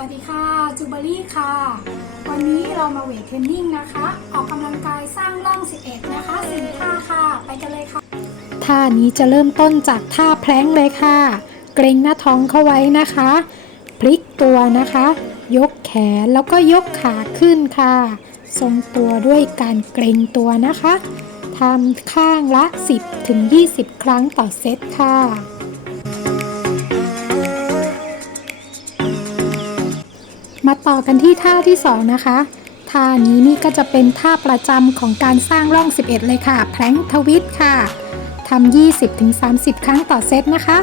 วัสดีค่ะจูเบอรี่ค่ะ วันนี้เรามาเวทเทรนนิ่งนะคะ ออกกำลังกายสร้างร่อง 11 นะคะสี่ท่าค่ะ ไปกันเลยค่ะ ท่านี้จะเริ่มต้นจากท่าแพลงเลยค่ะ เกรงหน้าท้องเข้าไว้นะคะ พลิกตัวนะคะ ยกแขนแล้วก็ยกขาขึ้นค่ะ ทรงตัวด้วยการเกรงตัวนะคะทำข้างละ 10ถึง20 ครั้งต่อเซตค่ะ มาต่อกันที่ท่าที่สองนะคะท่านี้นี่ก็จะเป็นท่าประจำของการสร้างร่อง 11 เลยค่ะแพลงทวิตค่ะทำ20-30 ครั้งต่อเซตนะคะ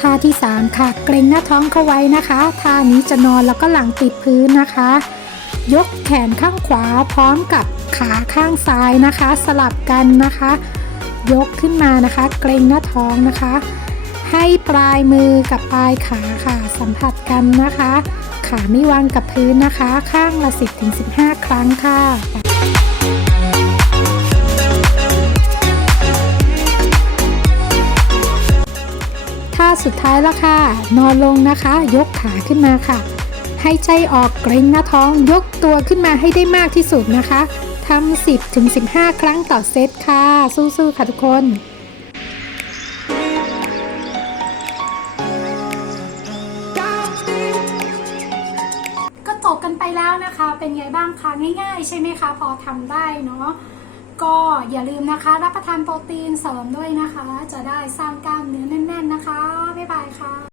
ท่าที่ 3 ค่ะ เกรงหน้าท้องเข้าไว้นะคะท่านี้จะนอนแล้วก็หลังติดพื้นนะคะ ยกแขนข้างขวาพร้อมกับขาข้างซ้ายนะคะ สลับกันนะคะ ยกขึ้นมานะคะ เกรงหน้าท้องนะคะ ให้ปลายมือกับปลายขาค่ะ สัมผัสกันนะคะ ขาไม่วางกับพื้นนะคะ ข้างละ 10-15 ครั้งค่ะท่าสุดท้ายละค่ะ นอนลงนะคะ ยกขาขึ้นมาค่ะ ให้ใจออกเกรงหน้าท้อง ยกตัวขึ้นมาให้ได้มากที่สุดนะคะทำ10ถึง15 ครั้งต่อเซตค่ะ สู้ๆค่ะทุกคน กันไปแล้วนะคะ เป็นไงบ้างคะง่ายๆ ใช่ไหมคะ พอทำได้เนาะก็อย่าลืมนะคะ รับประทานโปรตีนเสริมด้วยนะคะ จะได้สร้างกล้ามเนื้อแน่น ๆนะคะ บ๊ายบายค่ะ